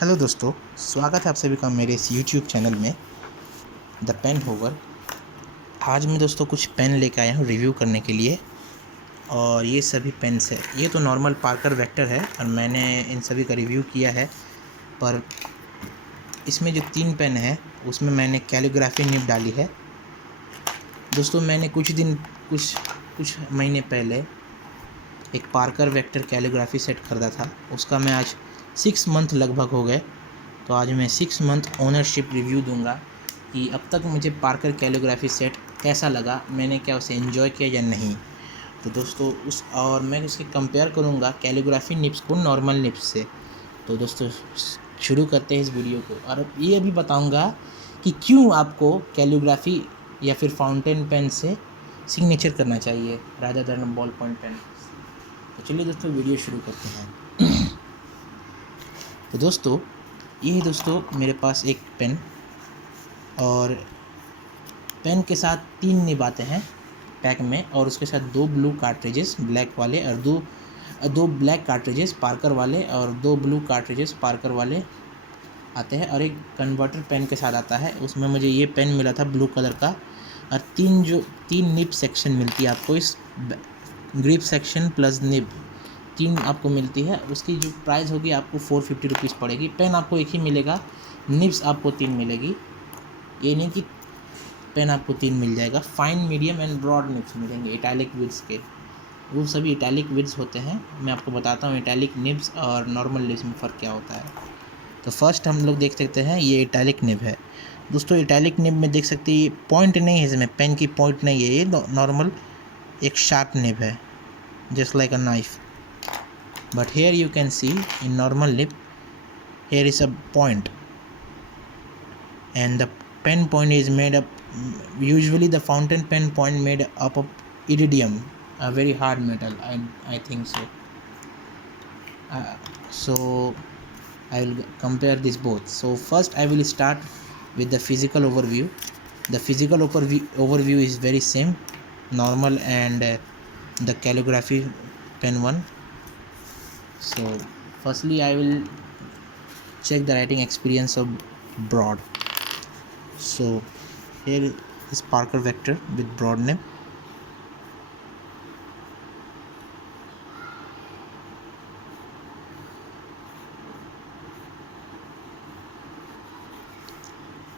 हेलो दोस्तों, स्वागत है आप सभी का मेरे इस यूट्यूब चैनल में द पेन होवर। आज मैं दोस्तों कुछ पेन लेकर आया हूँ रिव्यू करने के लिए। और ये सभी पेन्स है। ये तो नॉर्मल पार्कर वेक्टर है और मैंने इन सभी का रिव्यू किया है। पर इसमें जो 3 पेन है उसमें मैंने कैलीग्राफी निब डाली है। दोस्तों मैंने कुछ महीने पहले एक पार्कर वेक्टर कैलीग्राफी सेट ख़रीदा था। उसका मैं आज 6 मंथ लगभग हो गए। तो आज मैं 6 मंथ ओनरशिप रिव्यू दूंगा कि अब तक मुझे पार्कर कैलीग्राफी सेट कैसा लगा, मैंने क्या उसे एंजॉय किया या नहीं। तो दोस्तों मैं उसके कंपेयर करूंगा कैलीग्राफी निब्स को नॉर्मल निब्स से। तो दोस्तों शुरू करते हैं इस वीडियो को। और ये भी बताऊंगा कि क्यों आपको कैलीग्राफी या फिर फाउंटेन पेन से सिग्नेचर करना चाहिए rather than ball point pen. तो चलिए दोस्तों वीडियो शुरू करते हैं। तो दोस्तों ये है दोस्तों मेरे पास एक पेन, और पेन के साथ 3 निब आते हैं पैक में, और उसके साथ 2 ब्लू कार्ट्रिजेस ब्लैक वाले और दो ब्लैक कार्ट्रिजेस पार्कर वाले और 2 ब्लू कार्ट्रिजेस पार्कर वाले आते हैं। और एक कन्वर्टर पेन के साथ आता है। उसमें मुझे ये पेन मिला था ब्लू कलर का। और 3 निब सेक्शन मिलती है आपको, इस ग्रिप सेक्शन प्लस निब 3 आपको मिलती है। उसकी जो प्राइस होगी आपको 450 रुपीज़ पड़ेगी। पेन आपको एक ही मिलेगा, निब्स आपको 3 मिलेगी। ये नहीं कि पेन आपको 3 मिल जाएगा। Fine, medium and broad nibs मिलेंगे इटैलिक विड्स के। वो सभी इटैलिक विड्स होते हैं। मैं आपको बताता हूँ इटैलिक निब्स और नॉर्मल निब्स में फ़र्क क्या होता है। तो फर्स्ट हम लोग देख सकते हैं, ये इटैलिक निब है। दोस्तों इटैलिक निब में देख सकते हैं ये पॉइंट नहीं है, इसमें पेन की पॉइंट नहीं है, ये नॉर्मल एक शार्प निब है, just like a knife. But here you can see in normal nib, here is a point, and the pen point is made up, usually the fountain pen point made up of iridium, a very hard metal. I think so. So I will compare this both. So first I will start with the physical overview. The physical overview is very same, normal and the calligraphy pen one. So firstly I will check the writing experience of broad. So here is Parker vector with broad nib.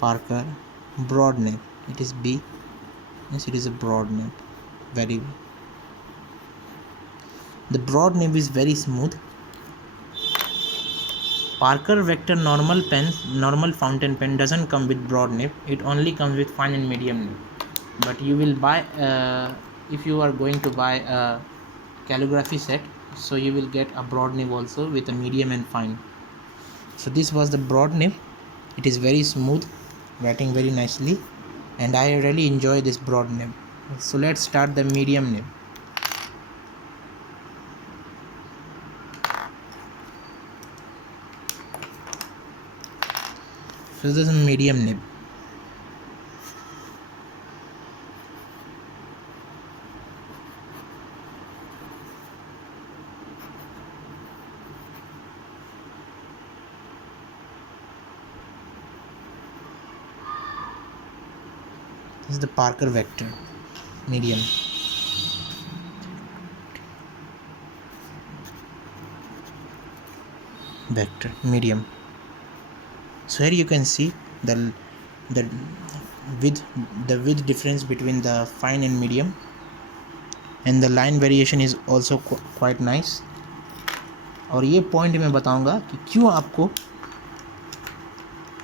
Parker broad nib, it is B. Yes, it is a broad nib. The broad nib is very smooth. Parker vector normal fountain pen doesn't come with broad nib. It only comes with fine and medium nib. But you will buy if you are going to buy a calligraphy set, so you will get a broad nib also with a medium and fine. So this was the broad nib. It is very smooth, writing very nicely, and I really enjoy this broad nib. So let's start the medium nib. So this is a medium nib. This is the Parker vector, medium. Vector, medium. So here you can see the width difference between the fine and medium, and the line variation is also quite nice. और ये पॉइंट मैं बताऊंगा कि क्यों आपको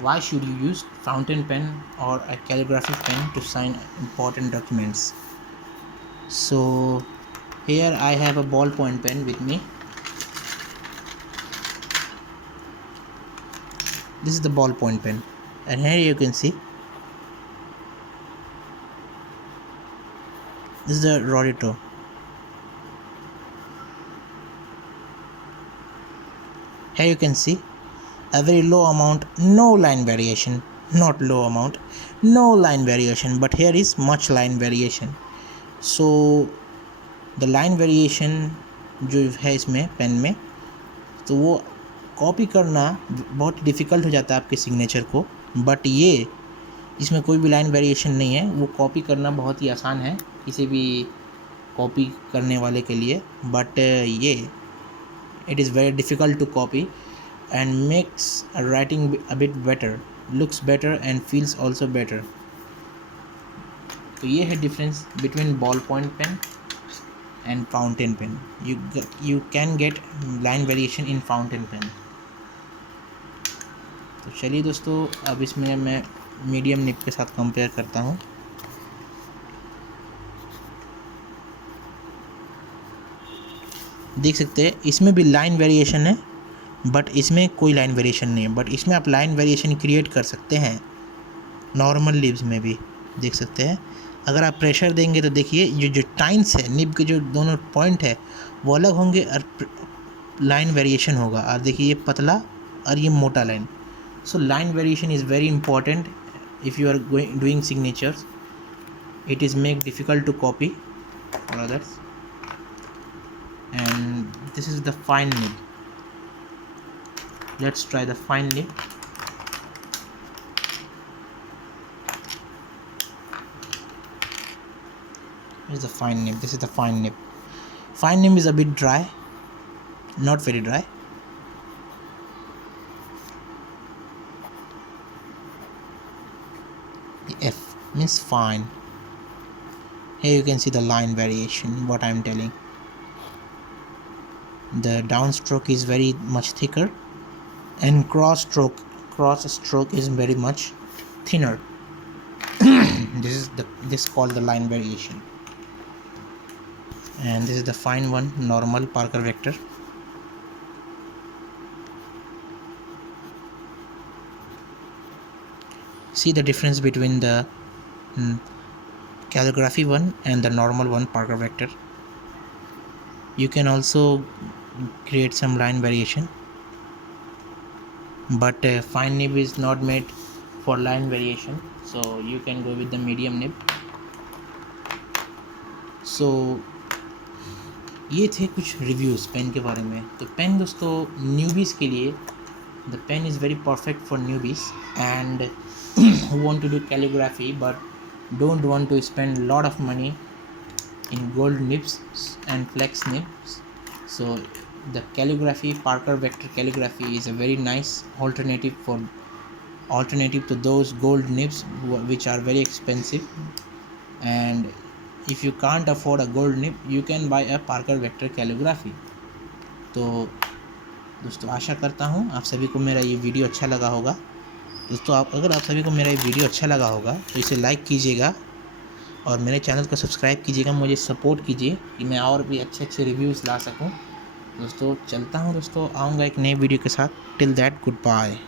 why should you use fountain pen or a calligraphy pen to sign important documents. So here I have a ballpoint pen with me. This is the ballpoint pen, and here you can see this is the Rodito. Here you can see a very low amount, no line variation, not low amount, no line variation, but here is much line variation. So the line variation जो है इसमें पेन में, तो वो कॉपी करना बहुत डिफ़िकल्ट हो जाता है आपके सिग्नेचर को, बट ये इसमें कोई भी लाइन वेरिएशन नहीं है, वो कॉपी करना बहुत ही आसान है किसी भी कॉपी करने वाले के लिए, बट ये it is very difficult to copy and makes writing a bit better, looks better and feels also better. तो ये है difference between ball point pen and fountain pen. You can get line variation in fountain pen. तो चलिए दोस्तों, अब इसमें मैं medium nib के साथ कंपेयर करता हूँ। देख सकते हैं इसमें भी लाइन वेरिएशन है, बट इसमें कोई लाइन वेरिएशन नहीं है, बट इसमें आप लाइन वेरिएशन क्रिएट कर सकते हैं नॉर्मल निब्स में भी। देख सकते हैं अगर आप प्रेशर देंगे तो देखिए जो टाइन्स है निब के, जो दोनों पॉइंट है वो अलग होंगे और लाइन वेरिएशन होगा। और देखिए ये पतला और ये मोटा line. So line variation is very important if you are doing signatures. It is make difficult to copy और others. And this is the fine nib. Let's try the fine nib. Here's the fine nib. This is the fine nib. Fine nib is a bit dry, not very dry. The F means fine. Here you can see the line variation, what I am telling. The downstroke is very much thicker and cross stroke is very much thinner. This is called the line variation. And this is the fine one, normal Parker vector. See the difference between the calligraphy one and the normal one, Parker vector. You can also create some line variation, but fine nib is not made for line variation, so you can go with the medium nib. So ये थे कुछ reviews pen के बारे में। तो पेन दोस्तों newbies के लिए, the pen is very perfect for newbies and who want to do calligraphy but don't want to spend a lot of money in gold nibs and flex nibs. So the calligraphy, Parker vector calligraphy, is a very nice alternative to those gold nibs which are very expensive. And if you can't afford a gold nib, you can buy a Parker vector calligraphy. तो दोस्तों आशा करता हूँ आप सभी को मेरा ये वीडियो अच्छा लगा होगा। दोस्तों अगर आप सभी को मेरा ये वीडियो अच्छा लगा होगा तो इसे लाइक कीजिएगा और मेरे चैनल को सब्सक्राइब कीजिएगा, मुझे सपोर्ट कीजिए कि मैं और भी अच्छे रिव्यूज़ ला सकूं। दोस्तों चलता हूं दोस्तों, आऊँगा एक नए वीडियो के साथ। Till that good bye.